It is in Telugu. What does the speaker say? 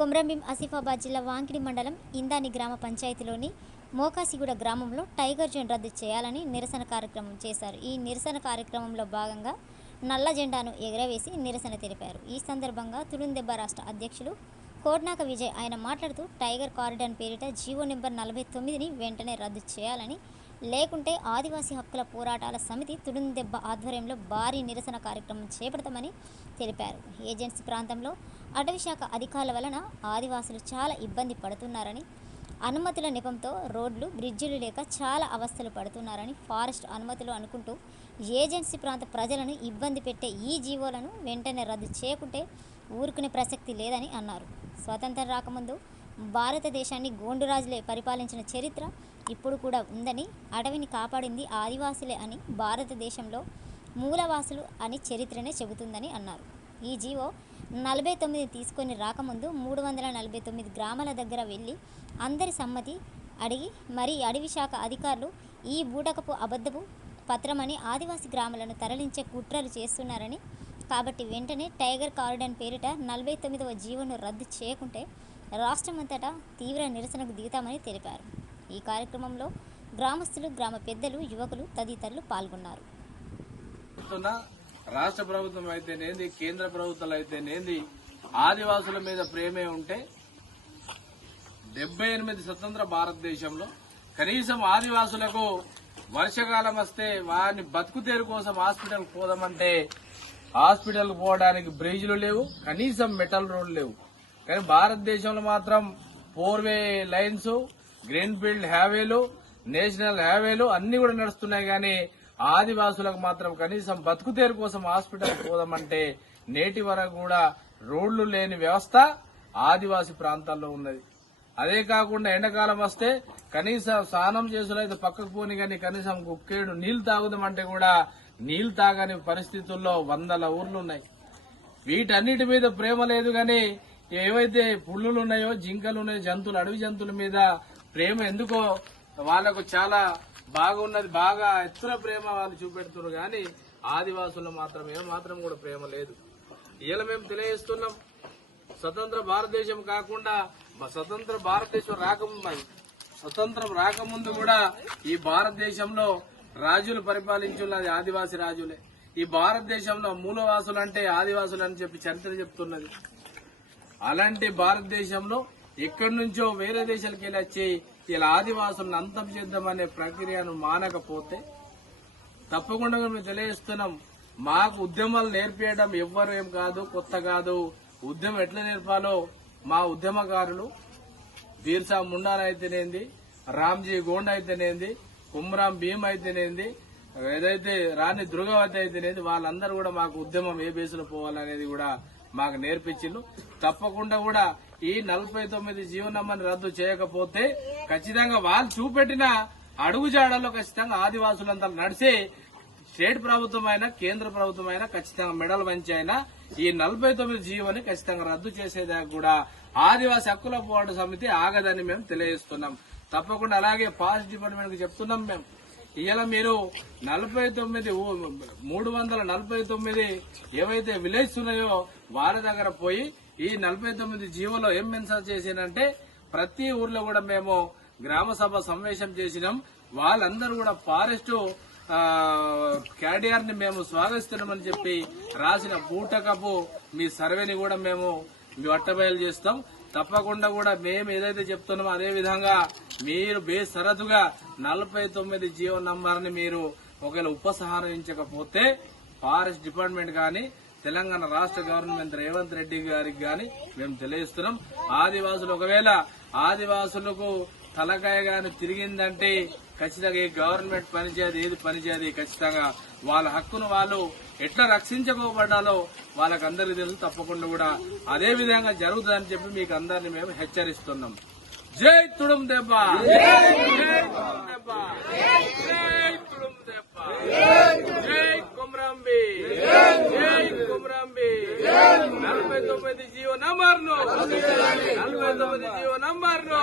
కొమరంభీం ఆసిఫాబాద్ జిల్లా వాంకిడి మండలం ఇందాని గ్రామ పంచాయతీలోని మోకాసిగూడ గ్రామంలో టైగర్ జోన్ రద్దు చేయాలని నిరసన కార్యక్రమం చేశారు. ఈ నిరసన కార్యక్రమంలో భాగంగా నల్ల జెండాను ఎగరవేసి నిరసన తెలిపారు. ఈ సందర్భంగా తులుందెబ్బ రాష్ట్ర అధ్యక్షులు కోడ్నాక విజయ్ ఆయన మాట్లాడుతూ టైగర్ కారిడార్ పేరిట జీవో నెంబర్ నలభై తొమ్మిదిని వెంటనే రద్దు చేయాలని లేకుంటే ఆదివాసీ హక్కుల పోరాటాల సమితి తుడుందెబ్బ ఆధ్వర్యంలో భారీ నిరసన కార్యక్రమం చేపడతామని తెలిపారు. ఏజెన్సీ ప్రాంతంలో అటవీశాఖ అధికారుల వలన ఆదివాసులు చాలా ఇబ్బంది పడుతున్నారని అనుమతుల నెపంతో రోడ్లు బ్రిడ్జిలు లేక చాలా అవస్థలు పడుతున్నారని ఫారెస్ట్ అనుమతులు అనుకుంటూ ఏజెన్సీ ప్రాంత ప్రజలను ఇబ్బంది పెట్టే ఈ జీవోలను వెంటనే రద్దు చేయకుంటే ఊరుకునే ప్రసక్తి లేదని అన్నారు. స్వతంత్రం రాకముందు భారతదేశాన్ని గోండురాజులే పరిపాలించిన చరిత్ర ఇప్పుడు కూడా ఉందని అడవిని కాపాడింది ఆదివాసులే అని భారతదేశంలో మూలవాసులు అని చరిత్రనే చెబుతుందని అన్నారు. ఈ జీవో నలభై తొమ్మిది తీసుకొని రాకముందు మూడు వందల నలభై తొమ్మిది గ్రామాల దగ్గర వెళ్ళి అందరి సమ్మతి అడిగి మరి అడవి శాఖ అధికారులు ఈ బూటకపు అబద్ధపు పత్రమని ఆదివాసీ గ్రామాలను తరలించే కుట్రలు చేస్తున్నారని కాబట్టి వెంటనే టైగర్ కారిడార్ పేరిట నలభై తొమ్మిదవ జీవోను రద్దు చేయకుంటే రాష్ట్రమంతటా తీవ్ర నిరసనకు దిగుతామని తెలిపారు. ఈ కార్యక్రమంలో గ్రామస్తులు గ్రామ పెద్దలు యువకులు తదితరులు పాల్గొన్నారు. రాష్ట్ర ప్రభుత్వం అయితేనేంది కేంద్ర ప్రభుత్వాలు అయితేనేంది ఆదివాసుల మీద ప్రేమే ఉంటే డెబ్బై ఎనిమిది స్వతంత్ర భారతదేశంలో కనీసం ఆదివాసులకు వర్షాకాలం వస్తే వారిని బతుకుతేరు కోసం హాస్పిటల్కి పోదామంటే హాస్పిటల్కి పోవడానికి బ్రిడ్జ్లు లేవు కనీసం మెటల్ రోడ్లు లేవు. కానీ భారతదేశంలో మాత్రం four way lines green field హ్యావేలు national హ్యావేలు అన్ని కూడా నడుస్తున్నాయి కానీ ఆదివాసులకు మాత్రం కనీసం బతుకుతేరు కోసం హాస్పిటల్ పోదామంటే నేటి వరకు కూడా రోడ్లు లేని వ్యవస్థ ఆదివాసి ప్రాంతాల్లో ఉన్నది. అదే కాకుండా ఎండాకాలం వస్తే కనీసం స్నానం చేసులైతే పక్కకు పోని కానీ కనీసం కుక్కేడు నీళ్ళు తాగుదామంటే కూడా నీళ్ళు తాగని పరిస్థితుల్లో వందల ఊర్లు ఉన్నాయి. వీటన్నిటి మీద ప్రేమ లేదు కానీ ఏవైతే పుల్లులు ఉన్నాయో జింకలు ఉన్నాయో జంతువులు అడవి జంతువుల మీద ప్రేమ ఎందుకో వాళ్ళకు చాలా బాగున్నది బాగా ఎత్తున ప్రేమ వాళ్ళు చూపెడుతున్నారు. కానీ ఆదివాసులు మాత్రం ఏమాత్రం మాత్రం కూడా ప్రేమ లేదు. ఇలా మేము తెలియజేస్తున్నాం స్వతంత్ర భారతదేశం కాకుండా మా స్వతంత్ర భారతదేశం రాకముందు స్వతంత్రం రాకముందు కూడా ఈ భారతదేశంలో రాజులు పరిపాలించున్నది ఆదివాసి రాజులే. ఈ భారతదేశంలో మూలవాసులు అంటే ఆదివాసులు అని చెప్పి చరిత్ర చెప్తున్నది. అలాంటి భారతదేశంలో ఎక్కడి నుంచో వేరే దేశాలకు వెళ్ళి వచ్చి ఇలా ఆదివాసులను అంతం చేద్దామనే ప్రక్రియను మానకపోతే తప్పకుండా మేము తెలియజేస్తున్నాం మాకు ఉద్యమాలు నేర్పించడం ఎవ్వరు ఏం కాదు కొత్త కాదు. ఉద్యమం ఎట్లా నేర్పాలో మా ఉద్యమకారులు బీర్సా ముండాన్ అయితేనేంది రామ్జీ గోండ్ అయితేనేంది కుమ్రాం భీమ్ అయితేనేంది ఏదైతే రాణి దుర్గవతి అయితేనేది వాళ్ళందరూ కూడా మాకు ఉద్యమం ఏ బేసులో పోవాలనేది కూడా మాకు నేర్పించిండు. తప్పకుండా కూడా ఈ నలభై తొమ్మిది జీవనమ్మని రద్దు చేయకపోతే ఖచ్చితంగా వాళ్ళు చూపెట్టిన అడుగుజాడల్లో ఖచ్చితంగా ఆదివాసులంతా నడిచి స్టేట్ ప్రభుత్వం అయినా కేంద్ర ప్రభుత్వం అయినా ఖచ్చితంగా మెడల్ వంచి అయినా ఈ నలభై తొమ్మిది జీవోని ఖచ్చితంగా రద్దు చేసేదాకా కూడా ఆదివాసి హక్కుల పోరాట సమితి ఆగదని మేము తెలియజేస్తున్నాం. తప్పకుండా అలాగే ఫారెస్ట్ డిపార్ట్మెంట్ చెప్తున్నాం మేము. ఇవాళ మీరు నలభై తొమ్మిది మూడు వందల నలభై తొమ్మిది ఏవైతే విలేజ్ ఉన్నాయో వారి దగ్గర పోయి ఈ నలభై తొమ్మిది జీవోలో ఏం మెన్షన్ చేసినంటే ప్రతి ఊర్లో కూడా మేము గ్రామ సభ సమావేశం చేసినాం. వాళ్ళందరూ కూడా ఫారెస్ట్ క్యాడియర్ని మేము స్వాగతిస్తున్నామని చెప్పి రాసిన బూటకపు మీ సర్వేని కూడా మేము అట్టబయలు చేస్తాం. తప్పకుండా కూడా మేము ఏదైతే చెప్తున్నామో అదే విధంగా మీరు బేసరతుగా నలభై తొమ్మిది జీవో నంబర్ని మీరు ఒకవేళ ఉపసంహరించకపోతే ఫారెస్ట్ డిపార్ట్మెంట్ కానీ తెలంగాణ రాష్ట్ర గవర్నమెంట్ రేవంత్ రెడ్డి గారికి గాని మేము తెలియజేస్తున్నాం. ఆదివాసులు ఒకవేళ ఆదివాసులకు తలకాయ గాని తిరిగిందంటే ఖచ్చితంగా ఏ గవర్నమెంట్ పనిచేయదు ఏది పనిచేయదు ఖచ్చితంగా వాళ్ళ హక్కును వాళ్ళు ఎట్లా రక్షించబడాలో అందరి తెలుసు తప్పకుండా కూడా అదే విధంగా జరుగుతుందని చెప్పి మీకు అందరిని మేము హెచ్చరిస్తున్నాం. జై తుడుం దెబ్బ! జై కుమ్రాంబి! జై కుమ్రాంబి! నలభై తొమ్మిది జీవో నంబర్ను! నలభై తొమ్మిది జీవో నంబర్ను!